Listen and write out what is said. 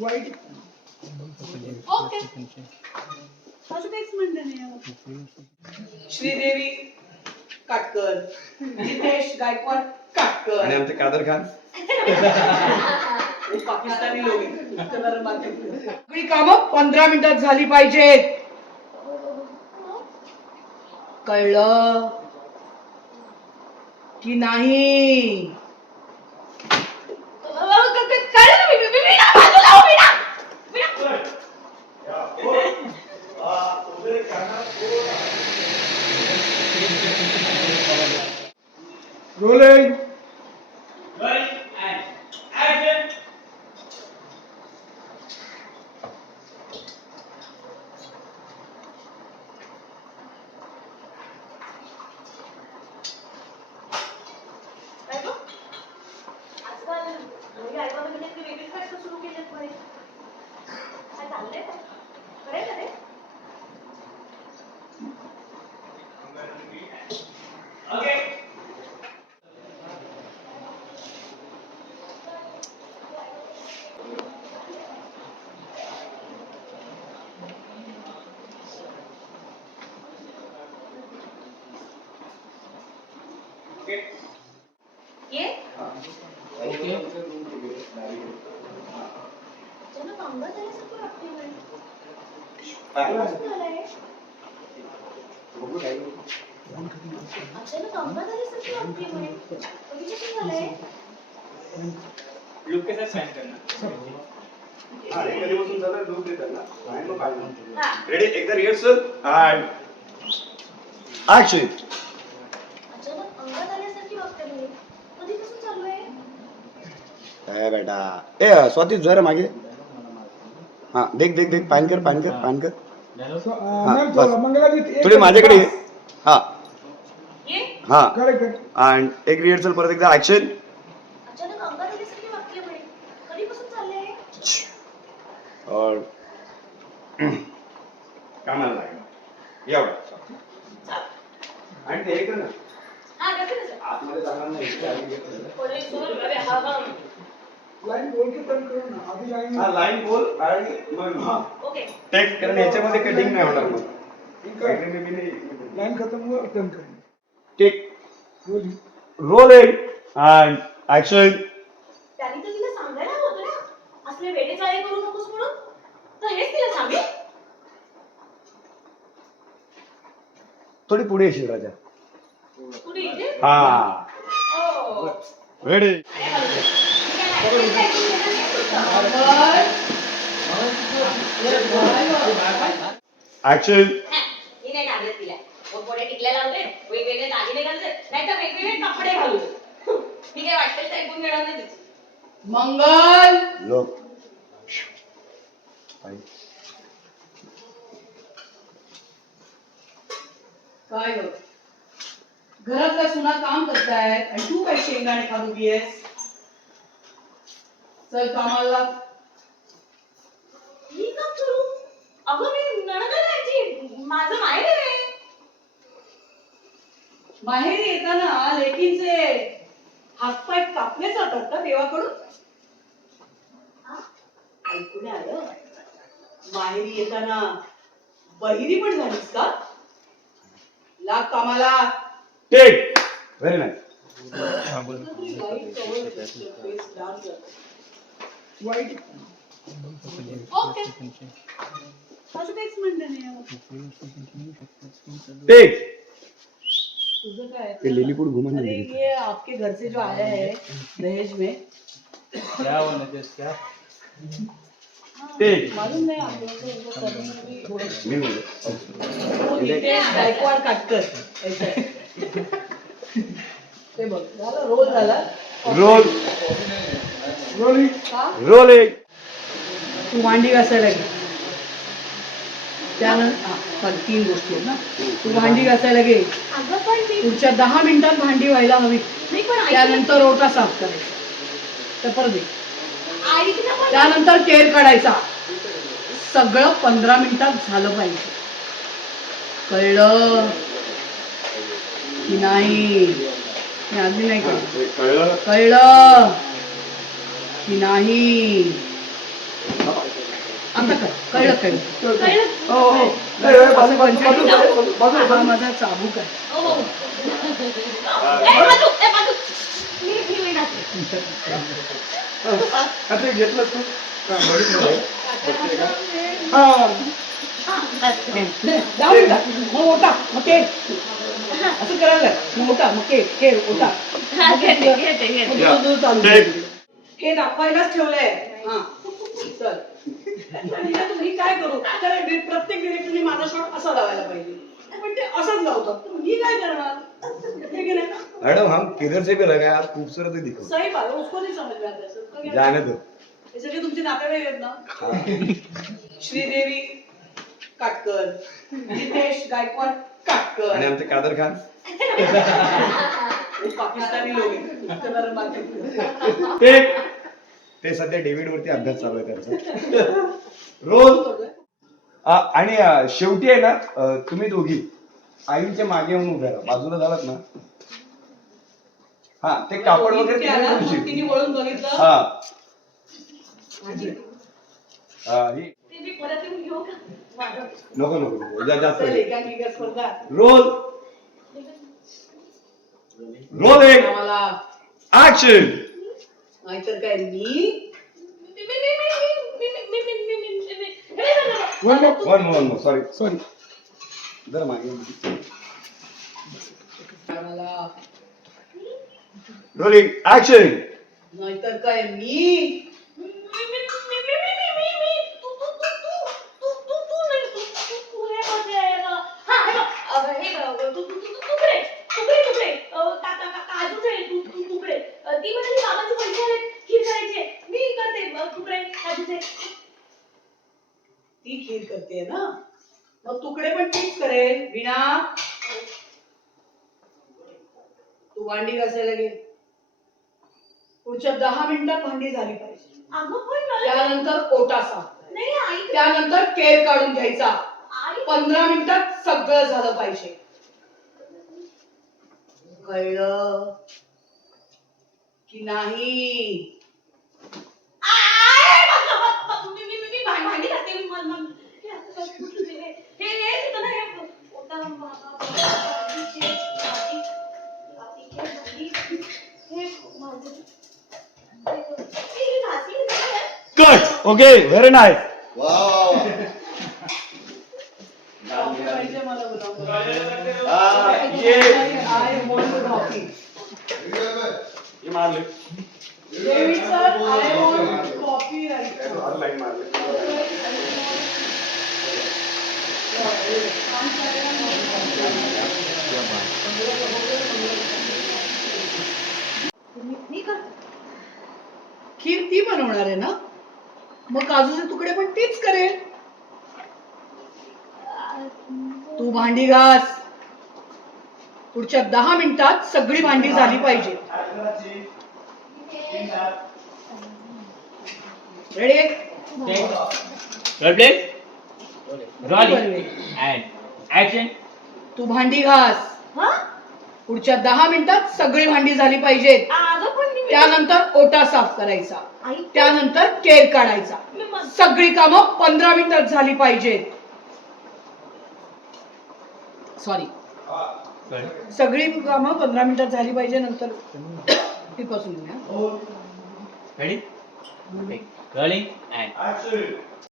वाईट. ओके. असं काहीच म्हणणं नाही. श्रीदेवी काटकर. जितेश गायकवाड काटकर. आणि आमचे कादर खान. पाकिस्तानी लोक. सगळी कामं पंधरा मिनिटात झाली पाहिजेत. कळलं की नाही अं, क- क- कळलं ना, मी- मी- मी ना, बाजूला हो, मी ना. मी ना. रोलिंग काय गं? आजकाल घरी आईबाबांनी काहीतरी वेगळीच नाटकं सुरू केलेत म्हणे. काय चाललंय काय? खरंय का रे? ये अचानक अंगात आल्यासारखं वाटतंय म्हणे. कधीपासून झालंय? अचानक अंगात आल्यासारखं वाटतंय म्हणे. कधीपासून झालंय? लुक के साथ साइन करना हा, कधीपासून झालं मग पाहिजे हा. रेडी एकदा रिहर्सल अँड ऍक्शन अचानक अंगात आल्यासारखी वाटते म्हणे. कधीपासून चालू आहे? काय बेटा ए स्वाती जरा मागे हा देख देख देख पान कर पान कर पान कर बस. थोडी माझ्याकडे ये. हा ये. हा अँड एक रिहर्सल परत एकदा ऍक्शन अचानक अंगात आल्यासारखी वाटते म्हणे. कधीपासून चाललंय? और कामाला लागला एवढा चाल. आणि ते हे कर ना हा, करते ना सर. आतमध्ये जाणार नाही अरे हा, हा. लाईन बोल के करो ना. आधी लाईन हा लाईन बोल आणि मग ओके. टेक कारण याच्यामध्ये कटिंग नाही होणार मग. लाईन खत्म हुआ turn take rolling rolling and action त्यांनी तर तिला सांगायला हवं होतं ना. असले वेडे चाळे करू नकोस म्हणून. तर हेच तिला सांगेल थोडी पुढे येशील राजा. इथे? हा. हो. रेडी घालत वेगवेगळे दागिने नाही तर वेगवेगळे कपडे घालू. मी काय वाटतं ते ऐकून घेणार नाही तिचं. मंगल! लोक काय ग? घरातल्या सुना काम करतायत आणि तू काय शेंगाणे खात उभी आहेस चल कामाला. लाग. मी का करू? अगं मी नणंद आहे आजी माझं माहेर आहे. माहेरी येताना लेकींचे हातपाय कापले जातात का देवाकडून. हा? ऐकून आलं? माहेरी येताना बहिरी पण झालीस का? लाग कामाला. टेक व्हेरी नाईस वाईट ओके. असं काहीच म्हणणं नाही यावर. टेक तुझं काय ते लिलीपुट घुमन अरे ये आपके घर से जो आया है दहेज में. क्या होना चाहिए क्या? टेक मालूम नहीं आप लोगों को उनको करने में भी थोड़ा मी बोललो. वो नितेश गायकवाड काटकर ऐसा है. ते बघ झालं रोल झाला. रोल. रोलिंग तू भांडी घासायला घे त्यानंतर तीन गोष्टी आहेत ना. तू भांडी घासायला घे अगं पण मी पुढच्या दहा मिनिटात भांडी व्हायला हवी. त्यानंतर ओटा साफ करायचा. तर परत दे. त्यानंतर केर काढायचा. सगळं पंधरा मिनिटात झालं पाहिजे. कळलं? की नाही? आधी नाही कळलं? कळलं? की नाही. आता हो हो. कळलं असं पंचायत हा माझा घेतलं तू? जाऊन मोठा असं करायला. मोठा मग केक मोठा हे दाखवायलाच ठेवलंय. हा. चल. मी काय करू? कारण डि- प्रत्येक डिरेक्टरने माझा शॉट असा लावायला पाहिजे. पण ते असंच लावतात तर मी काय करणार? हे? मैडम हम किधर से भी लगाए आप खूबसूरत ही दिखो. सही बात है, उसको नहीं समझ में आता सर. तो क्या- जाने दो. सगळे तुमचे नातेवाईक आहेत ना श्रीदेवी काटकर जितेश गायकवाड काटकर. आणि आमचे कादर खान? हे पाकिस्तानी लोक ते ते सध्या डेव्हिड वरती अभ्यास चालू आहे त्यांचा. रोल आ, आणि आ, शेवटी आहे ना अ, तुम्ही दोघी आईच्या मागे येऊन उभ्या राहा. बाजूला झालात ना. हा ते कापड वगैरे तिने वळून बघितलं? हा. हा, ही- ते मी परत येऊन घेऊ का? माझं. नको नको नको. जा- जास्त चल, नाही. एकांकिका स्पर्धा रोल रोल एक. आम्हाला. Action Ayçakali. One more. One more. One more. Sorry. Sorry. There am I. Rolling. Action. नाहीतर काय मी करते ना मग तुकडे पण तीच करेल विना तू भांडी घासायला घे पुढच्या दहा मिनिटात भांडी झाली पाहिजे अगं पण मला- त्यानंतर ओटा साफ नाही आई त्यानंतर केर काढून घ्यायचा आई पंधरा मिनिटात सगळं झालं पाहिजे कळलं की नाही मी- मी- मी- मी भांडी- घासते, मी मन- cut okay very nice coffee खीर ती बनवणार आहे ना? मग काजूचे तुकडे पण तीच करेल. तू भांडी घास. पुढच्या दहा मिनिटात सगळी भांडी झाली पाहिजे. रेडी रोलिंग अँड ऍक्शन तू भांडी घास. हा? पुढच्या दहा मिनिटात सगळी भांडी झाली पाहिजेत. त्यानंतर ओटा साफ करायचा. त्यानंतर केर काढायचा. सगळी कामं पंधरा मिनिटात झाली पाहिजेत. सॉरी सगळी कामं पंधरा मिनिटात झाली पाहिजे नंतर. Ready rolling and